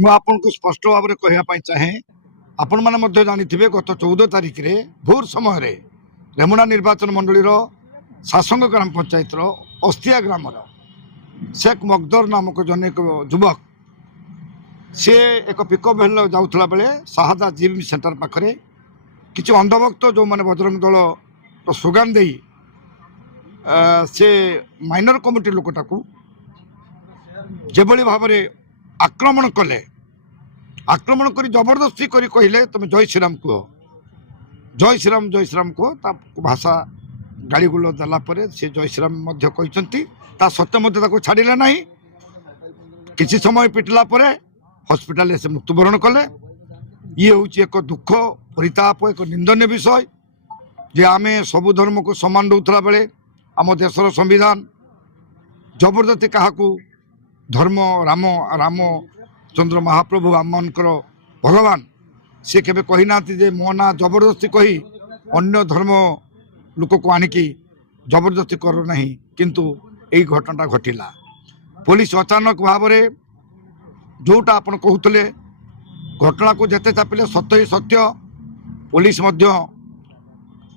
ମୁଁ ଆପଣଙ୍କୁ ସ୍ପଷ୍ଟ ଭାବରେ କହିବା ପାଇଁ ଚାହେଁ, ଆପଣମାନେ ମଧ୍ୟ ଜାଣିଥିବେ ଗତ 14 ତାରିଖରେ ଭୋର ସମୟରେ ରେମୁଣା ନିର୍ବାଚନ ମଣ୍ଡଳୀର ଶାସଙ୍ଗ ଗ୍ରାମ ପଞ୍ଚାୟତର ଅସ୍ତିଆ ଗ୍ରାମର शेख मकदर नामक जन एक युवक सी एक पिकअप भैन जाऊला बेले शाहादा जिम सेंटर पाखे किसी अंधभक्त जो मैंने बजरंग दल स्लोगान दे से माइनर कमिटी लोकटा जेभली भाव में आक्रमण कले आक्रमण कर जबरदस्ती कर कहले तुम जय श्रीराम कह जय श्रीराम कह भाषा गाड़ी गुल देलापर से जय श्रीराम कहते ता सत्य छाड़े ना किसी समय पिटला हॉस्पिटल से मृत्युवरण कले। ये हूँ एक दुख परिताप एक निंदनीय विषय जे आमे सबु धर्म को सम्मान दौला बेले आम देशर संविधान जबरदस्ती क्या धर्म राम रामचंद्र महाप्रभु आम मानकर भगवान सी केबे कही ना जे मो ना जबरदस्ती कही अन्य धर्म लोक को आनिकी जबरदस्ती करो नहीं किंतु यही घटना घटिला। पुलिस अचानक भाव में जोटा आप कहते घटना को जिते चापिले सत्य ही सत्य पुलिस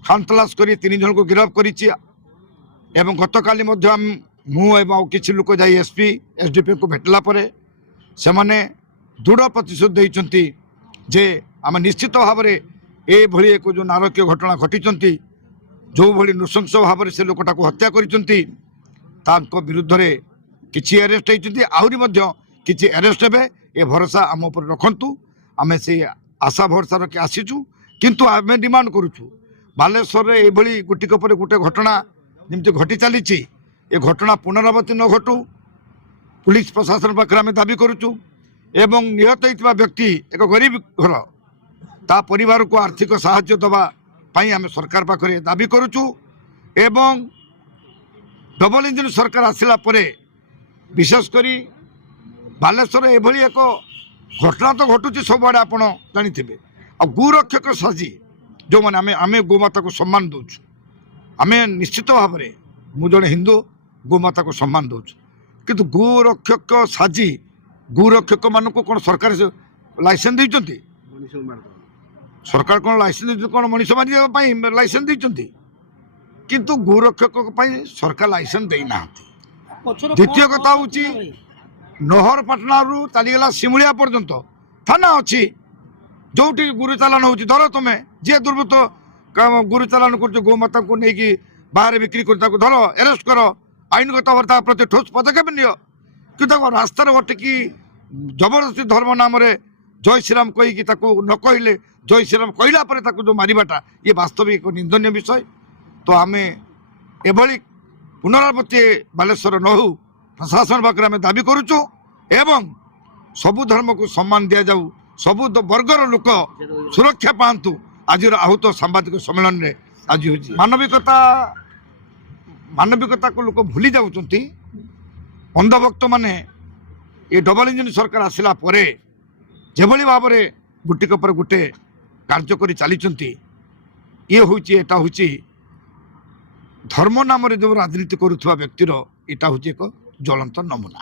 खानतलाश कर 3 जन को गिरफ्त कर गत काली किसी लोक जा एसपी एसडीपी को भेटला से माने दृढ़ प्रतिशोध देइचंती जे आम निश्चित भाव में ये एक जो नारकीय घटना घटी जो भली नृशंस भाव से लोकटा को हत्या करिसंती तांको विरुद्ध रे किछि अरेस्ट होइचंती आहुरी मध्य किछि अरेस्ट हेबे ए भरोसा आम उपर रखंतु। आमे से आशा भरोसा रखी आसीचु किंतु आमे डिमांड करूछु बालेश्वर रे एभली गुटिक पर गुटे घटना जेमति घटी चलीछि ए घटना पुनरावृत्ति न घटू पुलिस प्रशासन पाखे आमे दाबी करूछु एवं निहत होइतबा व्यक्ति एक गरीब घर ता परिवार को आर्थिक सहायता दबा पाई आमे सरकार पाखे दाबी करूछु एवं डबल इंजिन सरकार आसिला परे विशेषकर बालेश्वर एभली एक घटना तो घटुची सब आड़े आप जानी आ गोरक्षक साजी जो मैंने आमे आमे गोमाता को सम्मान दौचु आमे निश्चित भाव में मु जड़े हिंदू गोमाता को सम्मान दौचु किंतु गोरक्षक साजी गोरक्षक मान को कौन सरकार लाइसेंस देइचंती सरकार कौन लाइसेंस कौन मनीष मारे लाइसेंस देइचंती किंतु गोरक्षक सरकार लाइसेंस देना। द्वितीय कथा हूँ नहर पाटना रू चलीगला सिमुलिया पर्यंत थाना अच्छी जो गुरु चालान हो धर तुम्हें जी दुर्वृत्त गुरु चालान कर गोमाता को लेकिन बाहर बिक्री कर धर अरेस्ट कर आईनगत भाव प्रति ठोस पदक्षेप नि कि रास्तार अटकी जबरदस्ती धर्म नाम जय श्रीराम कहीकि न कहले जय श्रीराम कहला जो मारिबाटा ये वास्तविक एक निंदनीय विषय। तो आमे एभली पुनरावृत्ति बालेश्वर न हो प्रशासन पाखे आम दाबी करुचु एवं सबु धर्म को सम्मान दि जाऊ सबु वर्गर लोक सुरक्षा पातु आज आहूत सांबादिक सम्मेलन में आज हो मानविकता को लोक भूली जाउचंती अंधभक्त माने ये डबल इंजिन सरकार आसिला परे जेभली भाव में गुटिक पर गुटे कार्य करी चलीचंती ये होची एटा होची धर्म नाम जो राजनीति करुवा व्यक्तिर यहाँ हूँ एक ज्वलंत नमूना।